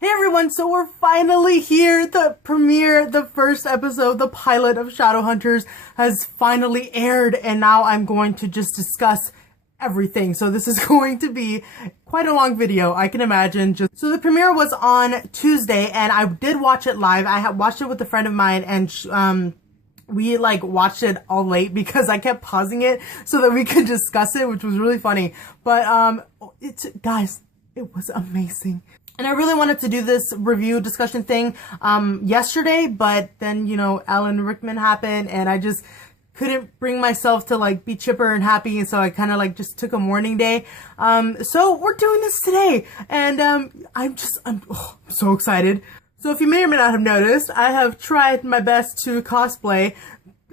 Hey everyone, so we're finally here. The premiere, the first episode, the pilot of Shadowhunters has finally aired, and now I'm going to just discuss everything. So this is going to be quite a long video, I can imagine. So the premiere was on Tuesday, and I did watch it live. I had watched it with a friend of mine, and we watched it all late because I kept pausing it so that we could discuss it, which was really funny. But guys, it was amazing. And I really wanted to do this review discussion thing yesterday, but then, you know, Alan Rickman happened, and I just couldn't bring myself to be chipper and happy, and so I kind of just took a morning day. So we're doing this today, and I'm so excited. So if you may or may not have noticed, I have tried my best to cosplay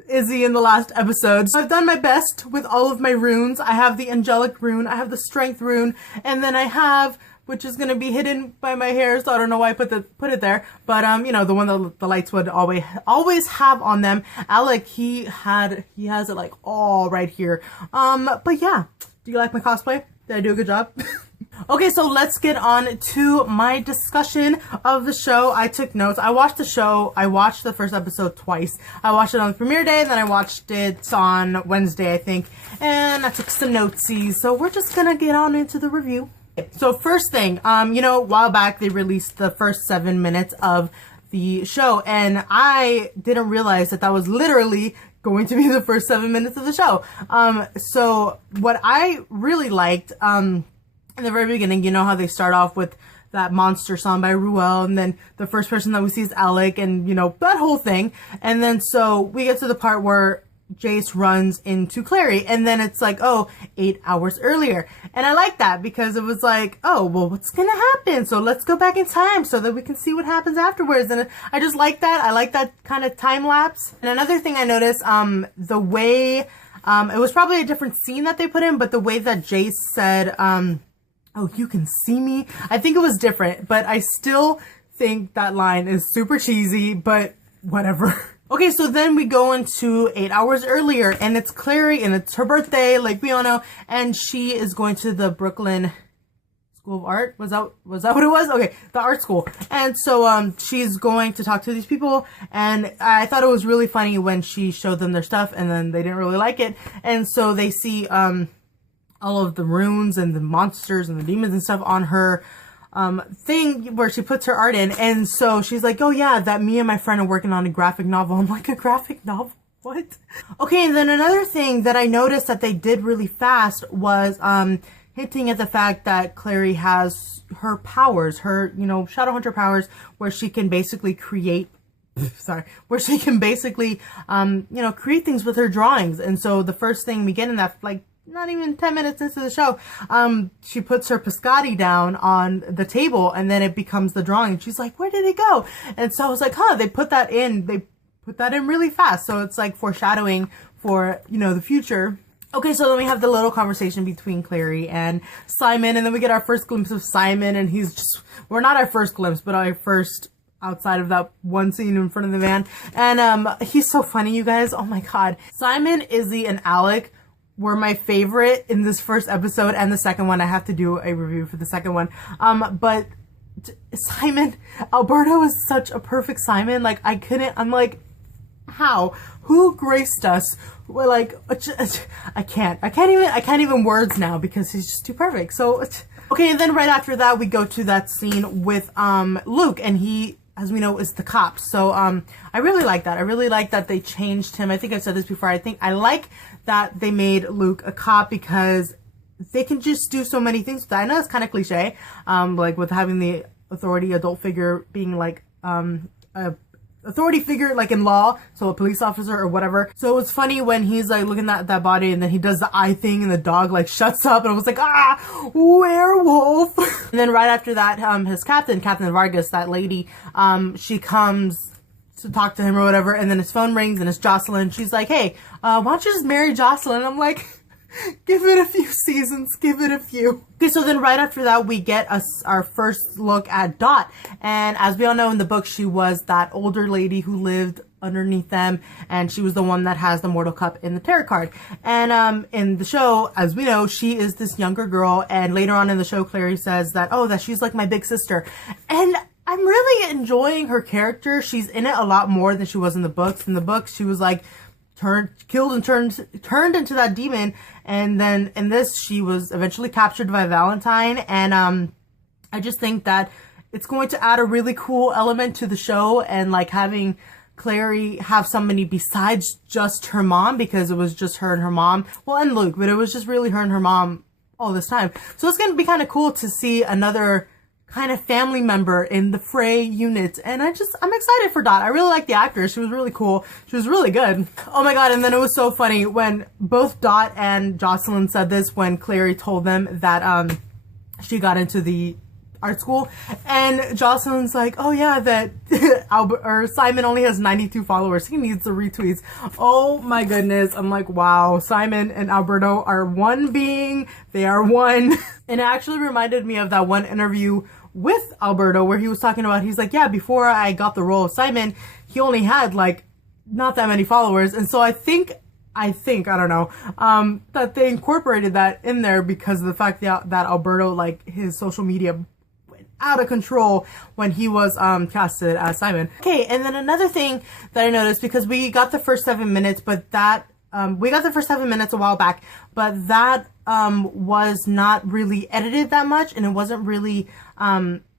Izzy in the last episode. So I've done my best with all of my runes. I have the angelic rune, I have the strength rune, and then I have, which is gonna be hidden by my hair, so I don't know why I put it there. But you know, the one that the lights would always have on them. Alec, he has it all right here. But yeah, do you like my cosplay? Did I do a good job? Okay, so let's get on to my discussion of the show. I took notes. I watched the show. I watched the first episode twice. I watched it on the premiere day, then I watched it on Wednesday, I think, and I took some notesies. So we're just gonna get on into the review. So first thing, you know, a while back they released the first 7 minutes of the show, and I didn't realize that was literally going to be the first 7 minutes of the show. So what I really liked, in the very beginning, you know how they start off with that monster song by Ruel, and then the first person that we see is Alec, and you know, that whole thing. And then so we get to the part where Jace runs into Clary, and then it's 8 hours earlier. And I like that because it was oh, well, what's gonna happen? So let's go back in time so that we can see what happens afterwards. And I just like that. I like that kind of time lapse. And another thing I noticed, the way, it was probably a different scene that they put in, but the way that Jace said, oh, you can see me, I think it was different, but I still think that line is super cheesy, but whatever. Okay, so then we go into 8 hours earlier, and it's Clary, and it's her birthday, like we all know, and she is going to the Brooklyn School of Art. Was that what it was? Okay, the art school. And so she's going to talk to these people, and I thought it was really funny when she showed them their stuff, and then they didn't really like it, and so they see all of the runes and the monsters and the demons and stuff on her thing where she puts her art in. And so she's like, oh yeah, that me and my friend are working on a graphic novel. I'm like, a graphic novel? What? Okay, and then another thing that I noticed that they did really fast was hinting at the fact that Clary has her powers, her, you know, Shadowhunter powers, where she can basically create where she can basically you know, create things with her drawings. And so the first thing we get in that, not even 10 minutes into the show, she puts her Piscotti down on the table, and then it becomes the drawing. She's like, where did it go? And so I was like, huh, they put that in really fast. So it's foreshadowing for, you know, the future. Okay, so then we have the little conversation between Clary and Simon, and then we get our first glimpse of Simon, and he's just, well, not our first glimpse, but our first outside of that one scene in front of the van. And he's so funny, you guys. Oh my god. Simon, Izzy, and Alec were my favorite in this first episode, and the second one. I have to do a review for the second one. But Simon, Alberto is such a perfect Simon. I'm like, how? Who graced us? Well, I can't even words now because he's just too perfect. So, okay, and then right after that, we go to that scene with Luke, and he, as we know, is the cop. So I really like that. I really like that they changed him. I think I've said this before. I like that they made Luke a cop because they can just do so many things with that. I know it's kind of cliche, with having the authority adult figure being a authority figure in law, so a police officer or whatever. So it was funny when he's looking at that body, and then he does the eye thing, and the dog shuts up, and I was like, ah, werewolf. And then right after that, his Captain Vargas, that lady, she comes to talk to him or whatever, and then his phone rings, and it's Jocelyn. She's like, hey, why don't you just marry Jocelyn? I'm like, give it a few seasons, give it a few. Okay, so then right after that, we get our first look at Dot. And as we all know, in the book, she was that older lady who lived underneath them, and she was the one that has the Mortal Cup in the tarot card. And in the show, as we know, she is this younger girl, and later on in the show, Clary says that, oh, that she's like my big sister. And I'm really enjoying her character. She's in it a lot more than she was in the books. In the books, she was like killed and turned into that demon, and then in this, she was eventually captured by Valentine. And I just think that it's going to add a really cool element to the show, and like having Clary have somebody besides just her mom, because it was just her and her mom. Well, and Luke, but it was just really her and her mom all this time. So it's going to be kind of cool to see another kind of family member in the Frey unit. And I'm excited for Dot. I really like the actress. She was really cool. She was really good. Oh my god, and then it was so funny when both Dot and Jocelyn said this when Clary told them that she got into the art school, and Jocelyn's like, oh yeah, that Simon only has 92 followers. He needs the retweets. Oh my goodness. I'm like, wow, Simon and Alberto are one being. They are one. And it actually reminded me of that one interview with Alberto where he was talking about, he's like, yeah, before I got the role of Simon, he only had like not that many followers. And so I think, I don't know, that they incorporated that in there because of the fact that Alberto, like, his social media out of control when he was casted as Simon. Okay, and then another thing that I noticed, because we got the first 7 minutes, but that we got the first 7 minutes a while back, but that was not really edited that much, and it wasn't really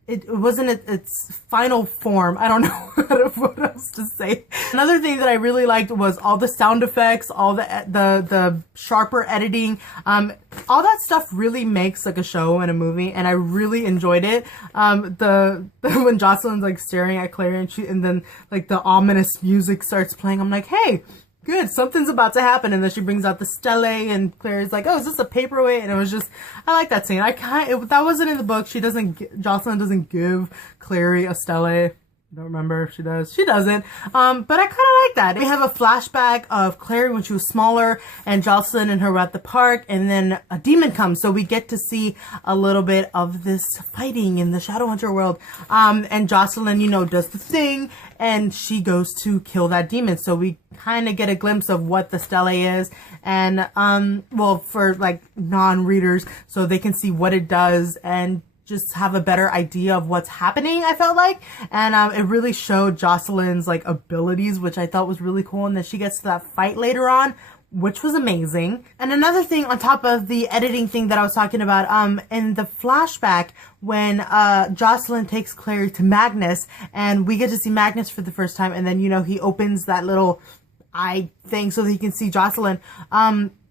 it wasn't its final form. I don't know what else to say. Another thing that I really liked was all the sound effects, all the sharper editing. All that stuff really makes like a show and a movie, and I really enjoyed it. When Jocelyn's like staring at Clary and then like the ominous music starts playing, I'm like, hey, good, something's about to happen. And then she brings out the stele, and Clary's like, oh, is this a paperweight? And it was just, I like that scene. That wasn't in the book. Jocelyn doesn't give Clary a stele. I don't remember if she does. She doesn't. But I kind of like that. We have a flashback of Clary when she was smaller, and Jocelyn and her were at the park, and then a demon comes. So we get to see a little bit of this fighting in the Shadowhunter world. And Jocelyn, you know, does the thing, and she goes to kill that demon. So we kind of get a glimpse of what the stele is. And, well, for like non-readers, so they can see what it does and just have a better idea of what's happening, I felt like. And it really showed Jocelyn's like abilities, which I thought was really cool. And then she gets to that fight later on, which was amazing. And another thing on top of the editing thing that I was talking about, in the flashback when Jocelyn takes Clary to Magnus, and we get to see Magnus for the first time, and then, you know, he opens that little eye thing so that he can see Jocelyn.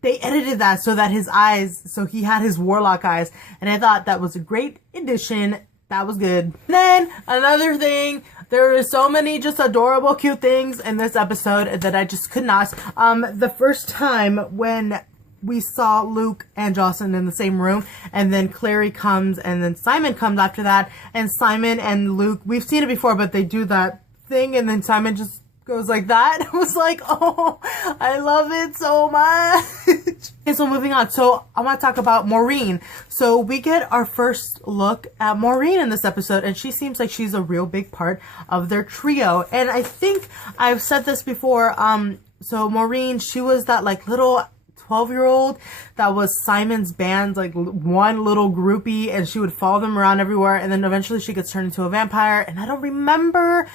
They edited that so that his eyes, so he had his warlock eyes, and I thought that was a great addition. That was good. Then another thing, there are so many just adorable, cute things in this episode that I just could not. The first time when we saw Luke and Jocelyn in the same room, and then Clary comes, and then Simon comes after that, and Simon and Luke, we've seen it before, but they do that thing, and then Simon just goes like that. It was like, oh, I love it so much. Okay, so moving on. So I want to talk about Maureen. So we get our first look at Maureen in this episode, and she seems like she's a real big part of their trio. And I think I've said this before. So Maureen, she was that like little 12-year-old that was Simon's band's like one little groupie, and she would follow them around everywhere, and then eventually she gets turned into a vampire. And I don't remember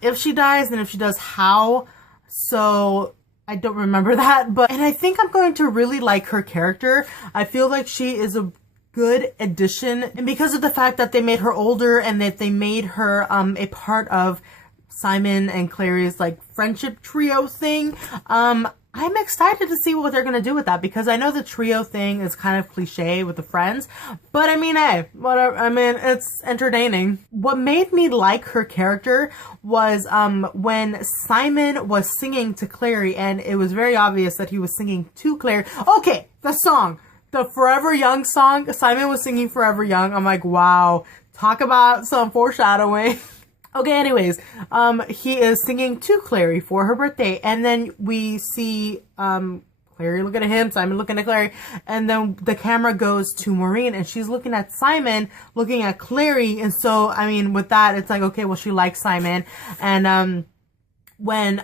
if she dies, and if she does, how. So I don't remember that, and I think I'm going to really like her character. I feel like she is a good addition, and because of the fact that they made her older, and that they made her a part of Simon and Clary's like friendship trio thing, I'm excited to see what they're going to do with that, because I know the trio thing is kind of cliche with the friends, but I mean, hey, whatever. I mean, it's entertaining. What made me like her character was when Simon was singing to Clary, and it was very obvious that he was singing to Clary. Okay, the song, the Forever Young song, Simon was singing Forever Young. I'm like, wow, talk about some foreshadowing. Okay, anyways, he is singing to Clary for her birthday, and then we see, Clary looking at him, Simon looking at Clary, and then the camera goes to Maureen, and she's looking at Simon, looking at Clary, and so, I mean, with that, it's like, okay, well, she likes Simon, and, when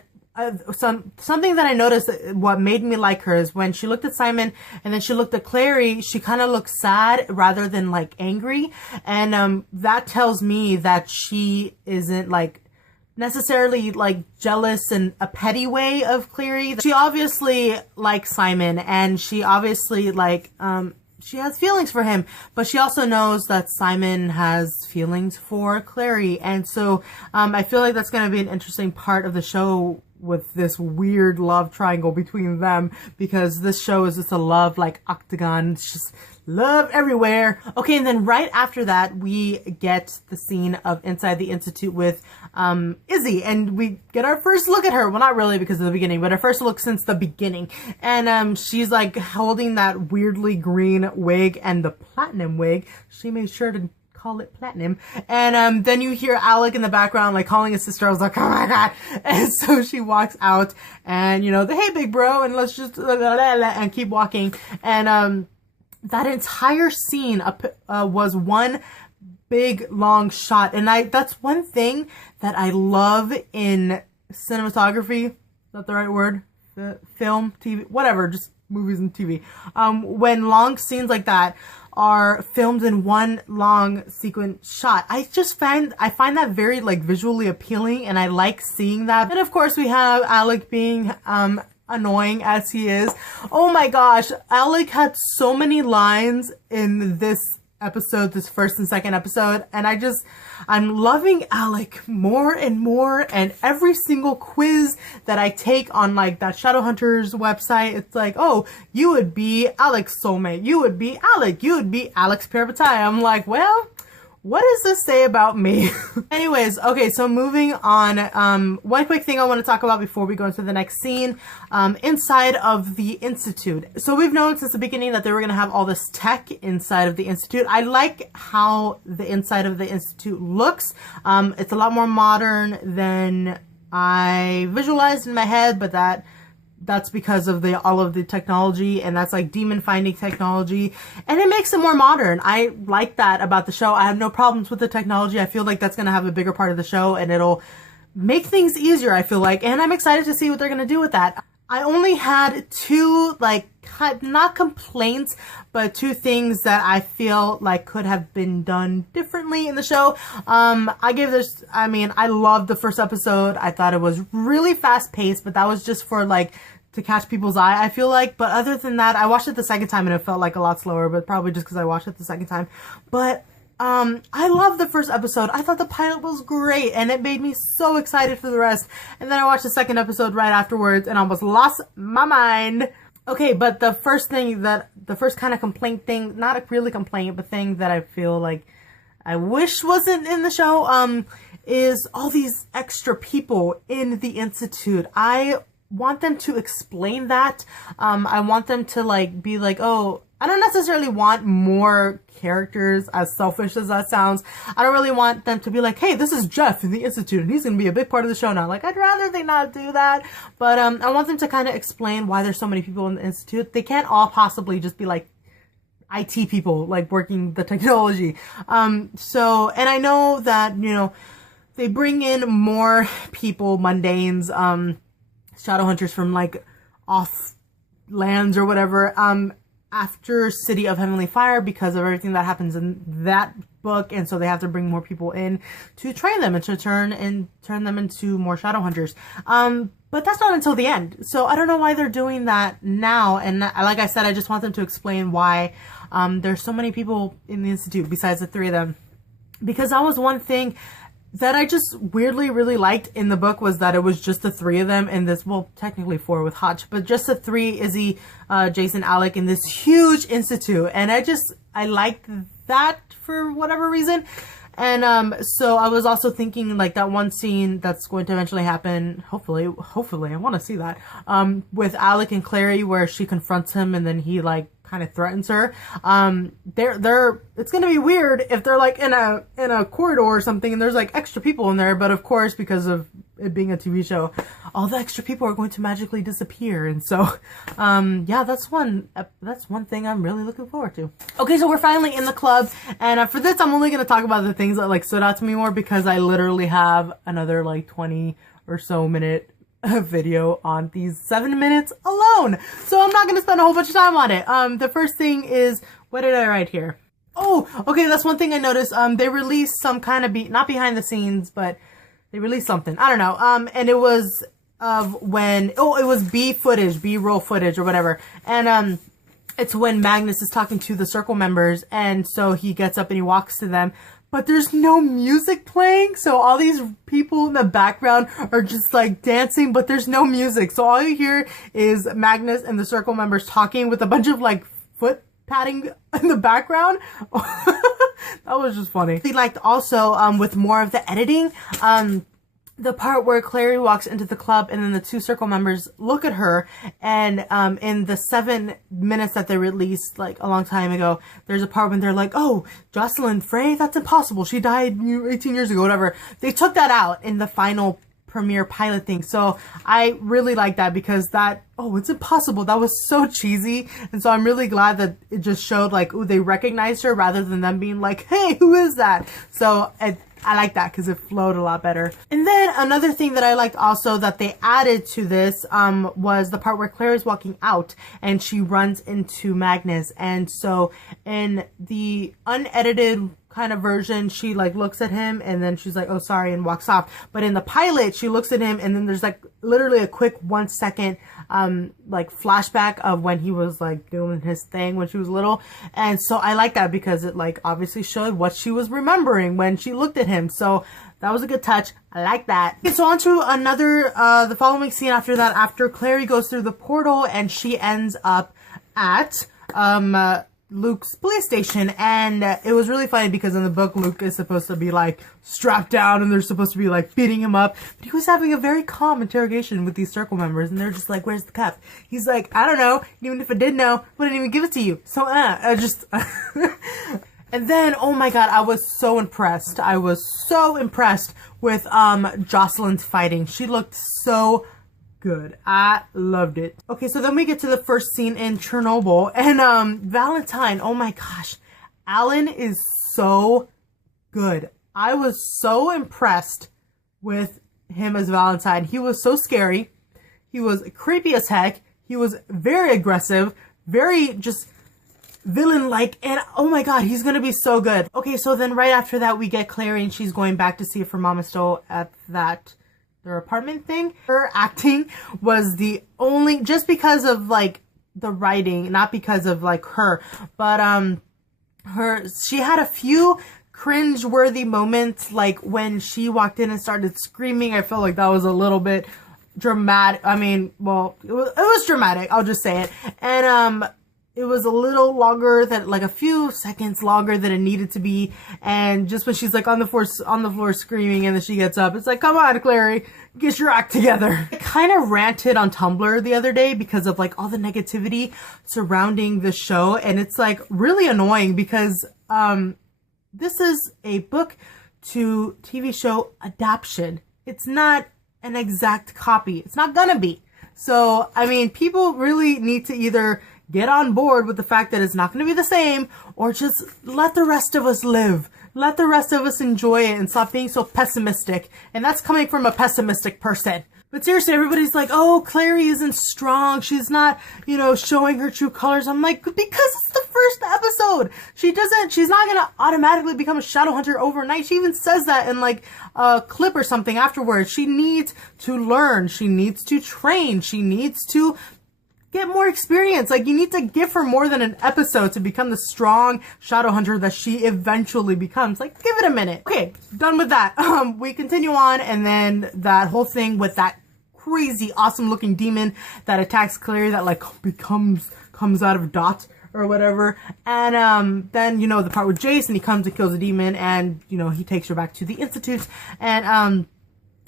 something that I noticed, what made me like her, is when she looked at Simon and then she looked at Clary, she kind of looked sad rather than like angry. And that tells me that she isn't like necessarily like jealous in a petty way of Clary. She obviously likes Simon, and she obviously like she has feelings for him, but she also knows that Simon has feelings for Clary. And so I feel like that's going to be an interesting part of the show, with this weird love triangle between them, because this show is just a love like octagon. It's just love everywhere. Okay, and then right after that, we get the scene of inside the Institute with Izzy, and we get our first look at her. Well, not really because of the beginning, but our first look since the beginning. And she's like holding that weirdly green wig and the platinum wig. She made sure to call it platinum. And then you hear Alec in the background like calling his sister. I was like, oh my god. And so she walks out, and you know, the hey big bro, and let's just and keep walking. And that entire scene was one big long shot, and that's one thing that I love in cinematography. Is that the right word? Film, TV, whatever, just movies and TV. When long scenes like that are filmed in one long sequence shot, I find that very like visually appealing, and I like seeing that. And of course we have Alec being annoying as he is. Oh my gosh, Alec had so many lines in this episode, this first and second episode, and I'm loving Alec more and more. And every single quiz that I take on like that Shadowhunters website, it's like, oh, you would be Alec's soulmate, you would be Alec, you would be Alec's parabatai. I'm like, well, what does this say about me? Anyways, okay, so moving on. One quick thing I want to talk about before we go into the next scene, inside of the Institute. So we've known since the beginning that they were going to have all this tech inside of the Institute. I like how the inside of the Institute looks. It's a lot more modern than I visualized in my head, but that's because of all of the technology, and that's like demon finding technology, and it makes it more modern. I like that about the show. I have no problems with the technology. I feel like that's going to have a bigger part of the show, and it'll make things easier, I feel like, and I'm excited to see what they're going to do with that. I only had two, like, not complaints, but two things that I feel like could have been done differently in the show. I loved the first episode. I thought it was really fast paced, but that was just for like to catch people's eye, I feel like. But other than that, I watched it the second time and it felt like a lot slower, but probably just because I watched it the second time. But I love the first episode. I thought the pilot was great, and it made me so excited for the rest. And then I watched the second episode right afterwards and almost lost my mind. Okay, but the first kind of complaint thing, not a really complaint, but thing that I feel like I wish wasn't in the show, is all these extra people in the Institute. I want them to explain that. I want them to like be like, oh, I don't necessarily want more characters, as selfish as that sounds. I don't really want them to be like, hey, this is Jeff in the Institute and he's gonna be a big part of the show now. Like, I'd rather they not do that. But I want them to kind of explain why there's so many people in the Institute. They can't all possibly just be like IT people, like working the technology. And I know that, you know, they bring in more people, mundanes, Shadowhunters from like off lands or whatever, after City of Heavenly Fire, because of everything that happens in that book, and so they have to bring more people in to train them and to turn them into more Shadowhunters. But that's not until the end, so I don't know why they're doing that now. And like I said, I just want them to explain why there's so many people in the Institute besides the three of them, because that was one thing that I just weirdly really liked in the book, was that it was just the three of them in this, well, technically four with Hotch, but just the three, Izzy, Jason, Alec, in this huge Institute. And I liked that for whatever reason. And so I was also thinking like that one scene that's going to eventually happen, hopefully, I want to see that, with Alec and Clary, where she confronts him and then he like kind of threatens her. It's gonna be weird if they're like in a corridor or something and there's like extra people in there, but of course, because of it being a TV show, all the extra people are going to magically disappear. And so yeah, that's one thing I'm really looking forward to. Okay, so we're finally in the club, and for this I'm only gonna talk about the things that like stood out to me more, because I literally have another like 20 or so minute a video on these 7 minutes alone. So I'm not going to spend a whole bunch of time on it. The first thing is, what did I write here? Oh, okay, that's one thing I noticed. They released some kind of, not behind the scenes, but they released something. I don't know. And it was of when, it was B-roll footage or whatever. And, it's when Magnus is talking to the circle members, and so he gets up and he walks to them, but there's no music playing, so all these people in the background are just like dancing, but there's no music. So all you hear is Magnus and the circle members talking with a bunch of like foot patting in the background. That was just funny. We liked also, with more of the editing, the part where Clary walks into the club and then the two circle members look at her, and in the 7 minutes that they released like a long time ago, there's a part when they're like, oh, Jocelyn Frey, that's impossible, she died 18 years ago, whatever. They took that out in the final premiere pilot thing. So I really like that, because that, oh, it's impossible, that was so cheesy. And so I'm really glad that it just showed like, ooh, they recognized her rather than them being like, hey, who is that? So I like that because it flowed a lot better. And then another thing that I liked also that they added to this was the part where Clary's walking out and she runs into Magnus. And so in the unedited kind of version, she like looks at him and then she's like, oh, sorry, and walks off. But in the pilot, she looks at him and then there's like literally a quick 1 second like flashback of when he was like doing his thing when she was little. And so I like that because it like obviously showed what she was remembering when she looked at him. So that was a good touch. I like that. Okay, so on to another, the following scene after that, after Clary goes through the portal and she ends up at Luke's police station. And it was really funny because in the book, Luke is supposed to be like strapped down and they're supposed to be like beating him up, but he was having a very calm interrogation with these circle members and they're just like, where's the cup? He's like, I don't know, even if I did know, I wouldn't even give it to you. So I just and then, oh my god, I was so impressed. I was so impressed with Jocelyn's fighting. She looked so good. I loved it. Okay, so then we get to the first scene in Chernobyl, and Valentine, oh my gosh, Alan is so good. I was so impressed with him as Valentine. He was so scary. He was creepy as heck. He was very aggressive, very just villain-like, and oh my god, he's gonna be so good. Okay, so then right after that, we get Clary, and she's going back to see if her mom is still at their apartment thing. Her acting was the only, just because of like the writing, not because of like her, but she had a few cringe-worthy moments, like when she walked in and started screaming. I felt like that was a little bit dramatic. I mean, well, it was dramatic, I'll just say it. And it was a little longer than, like a few seconds longer than it needed to be. And just when she's like on the floor screaming and then she gets up, it's like, come on, Clary, get your act together. I kind of ranted on Tumblr the other day because of like all the negativity surrounding the show. And it's like really annoying because, this is a book to TV show adaptation. It's not an exact copy. It's not gonna be. So, I mean, people really need to either get on board with the fact that it's not going to be the same, or just let the rest of us live. Let the rest of us enjoy it and stop being so pessimistic. And that's coming from a pessimistic person. But seriously, everybody's like, oh, Clary isn't strong. She's not, you know, showing her true colors. I'm like, because it's the first episode. She's not going to automatically become a Shadowhunter overnight. She even says that in like a clip or something afterwards. She needs to learn. She needs to train. She needs to get more experience. Like, you need to give her more than an episode to become the strong Shadowhunter that she eventually becomes. Like, give it a minute. Okay, done with that. We continue on, and then that whole thing with that crazy, awesome looking demon that attacks Clary that like comes out of Dot or whatever. And then, you know, the part with Jason, he comes and kills the demon, and, you know, he takes her back to the Institute, and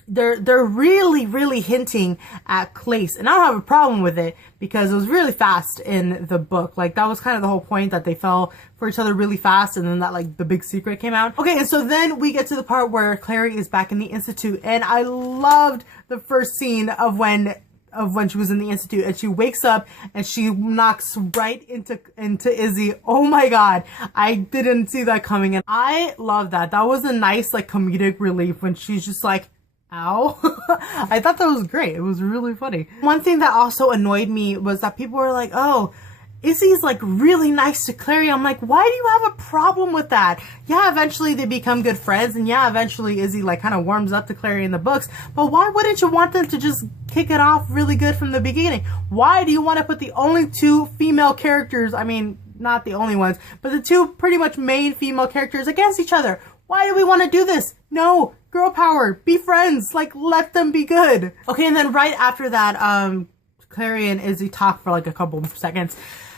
they're really hinting at Clace, and I don't have a problem with it because it was really fast in the book. Like, that was kind of the whole point, that they fell for each other really fast, and then that like the big secret came out. Okay, and so then we get to the part where Clary is back in the Institute, and I loved the first scene of when she was in the Institute, and she wakes up and she knocks right into Izzy. Oh my god, I didn't see that coming, and I love that. That was a nice like comedic relief when she's just like, Ow. I thought that was great. It was really funny. One thing that also annoyed me was that people were like, oh, Izzy's like really nice to Clary. I'm like, why do you have a problem with that? Yeah, eventually they become good friends, and yeah, eventually Izzy like kind of warms up to Clary in the books, but why wouldn't you want them to just kick it off really good from the beginning? Why do you want to put the only two female characters, I mean, not the only ones, but the two pretty much main female characters against each other? Why do we want to do this? No, girl power, be friends, like let them be good. Okay, and then right after that, Clary and Izzy talk for like a couple of seconds.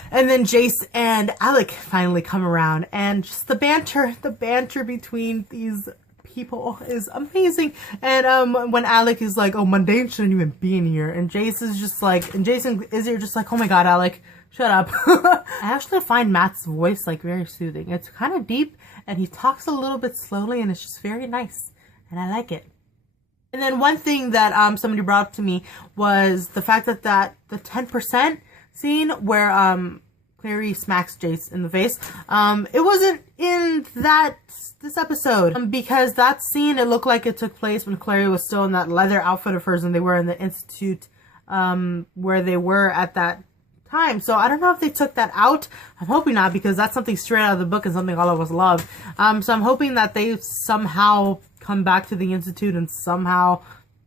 And then Jace and Alec finally come around, and just the banter between these people is amazing. And when Alec is like, oh, Mundane shouldn't even be in here, and Jace is just like, and Jace and Izzy are just like, oh my god, Alec, shut up. I actually find Matt's voice like very soothing. It's kind of deep, and he talks a little bit slowly, and it's just very nice, and I like it. And then one thing that somebody brought up to me was the fact that the 10% scene where Clary smacks Jace in the face, it wasn't in this episode, because that scene, it looked like it took place when Clary was still in that leather outfit of hers and they were in the institute where they were at that time. So I don't know if they took that out. I'm hoping not, because that's something straight out of the book and something all of us love. So I'm hoping that they somehow come back to the institute and somehow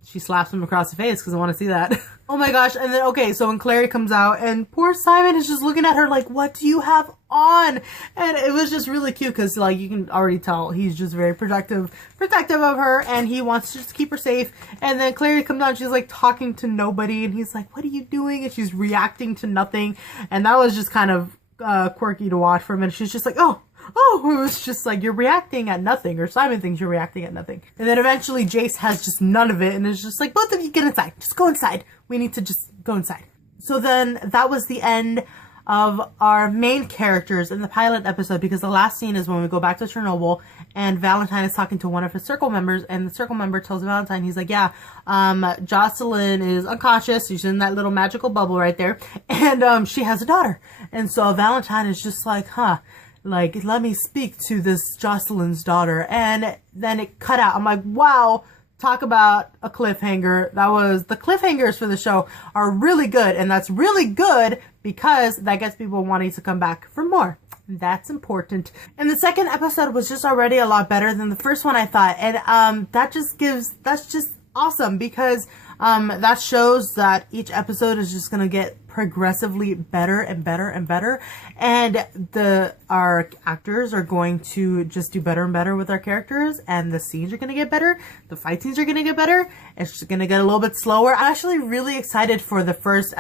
she slaps him across the face, because I want to see that. Oh my gosh. And then, okay, so when Clary comes out and poor Simon is just looking at her like, what do you have on? And it was just really cute, because like you can already tell he's just very protective of her, and he wants to just keep her safe. And then Clary comes out, she's like talking to nobody, and he's like, what are you doing? And she's reacting to nothing. And that was just kind of quirky to watch for a minute. She's just like, oh, it was just like, you're reacting at nothing, or Simon thinks you're reacting at nothing. And then eventually Jace has just none of it, and it's just like, both of you get inside. Just go inside. We need to just go inside. So then that was the end of our main characters in the pilot episode, because the last scene is when we go back to Chernobyl and Valentine is talking to one of his circle members, and the circle member tells Valentine, he's like, yeah, Jocelyn is unconscious. She's in that little magical bubble right there, and she has a daughter. And so Valentine is just like, huh, like, let me speak to this Jocelyn's daughter. And then it cut out. I'm like, wow, talk about a cliffhanger. The cliffhangers for the show are really good. And that's really good because that gets people wanting to come back for more. That's important. And the second episode was just already a lot better than the first one, I thought. And that's just awesome, because that shows that each episode is just gonna get progressively better and better and better, and our actors are going to just do better and better with our characters, and the scenes are gonna get better, the fight scenes are gonna get better. It's just gonna get a little bit slower. I'm actually really excited for the first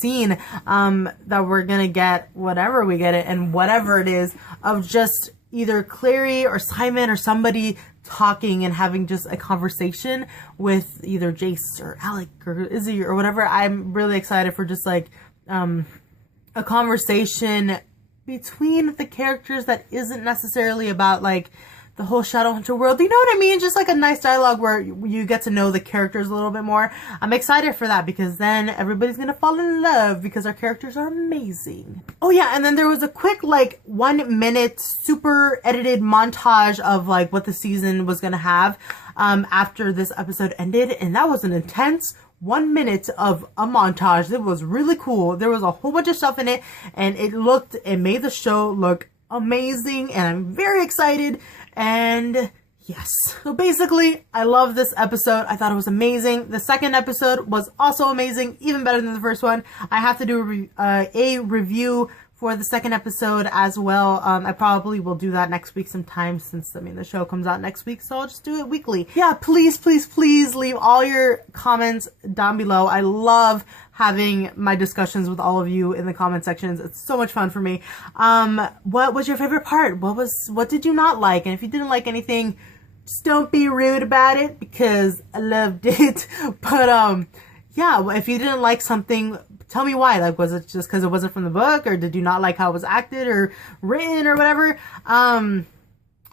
scene that we're gonna get, whatever we get it, and whatever it is, of just either Clary or Simon or somebody talking and having just a conversation with either Jace or Alec or Izzy or whatever. I'm really excited for just like a conversation between the characters that isn't necessarily about like the whole Shadowhunter world. You know what I mean? Just like a nice dialogue where you get to know the characters a little bit more. I'm excited for that, because then everybody's gonna fall in love, because our characters are amazing. Oh yeah, and then there was a quick like 1 minute super edited montage of like what the season was gonna have after this episode ended, and that was an intense 1 minute of a montage. It was really cool. There was a whole bunch of stuff in it, and it made the show look amazing, and I'm very excited. And yes, so basically I love this episode. I thought it was amazing. The second episode was also amazing, even better than the first one. I have to do a review for the second episode as well. I probably will do that next week sometime, since I mean the show comes out next week, so I'll just do it weekly. Yeah, please leave all your comments down below. I love having my discussions with all of you in the comment sections. It's so much fun for me. What was your favorite part? What did you not like? And if you didn't like anything, just don't be rude about it, because I loved it. But yeah, if you didn't like something, tell me why. Like, was it just because it wasn't from the book, or did you not like how it was acted or written or whatever?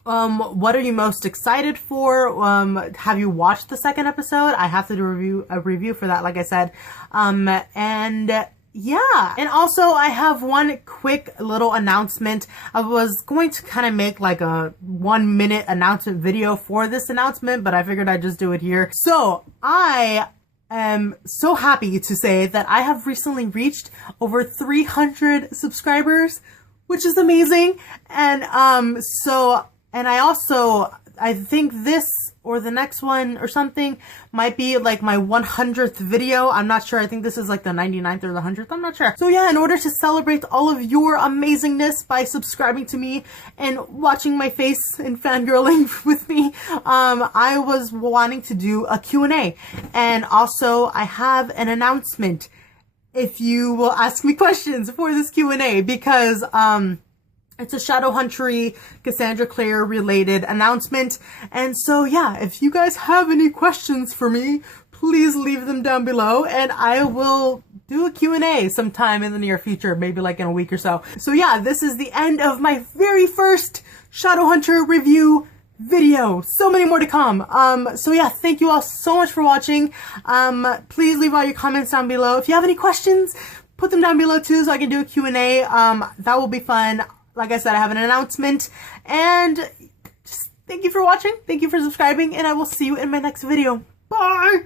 What are you most excited for? Have you watched the second episode? I have to do a review for that, like I said. And yeah, and also I have one quick little announcement. I was going to kind of make like a 1-minute announcement video for this announcement, but I figured I'd just do it here. So I am so happy to say that I have recently reached over 300 subscribers, which is amazing. And I think this or the next one or something might be like my 100th video. I'm not sure. I think this is like the 99th or the 100th. I'm not sure. So yeah, in order to celebrate all of your amazingness by subscribing to me and watching my face and fangirling with me, I was wanting to do a Q&A. And also I have an announcement if you will ask me questions for this Q&A, because it's a Shadowhuntery Cassandra Clare related announcement. And so yeah, if you guys have any questions for me, please leave them down below and I will do a Q&A sometime in the near future, maybe like in a week or so. So yeah, this is the end of my very first Shadowhunter review video. So many more to come. So yeah, thank you all so much for watching. Please leave all your comments down below. If you have any questions, put them down below too so I can do a Q&A. That will be fun. Like I said, I have an announcement, and just thank you for watching, thank you for subscribing, and I will see you in my next video.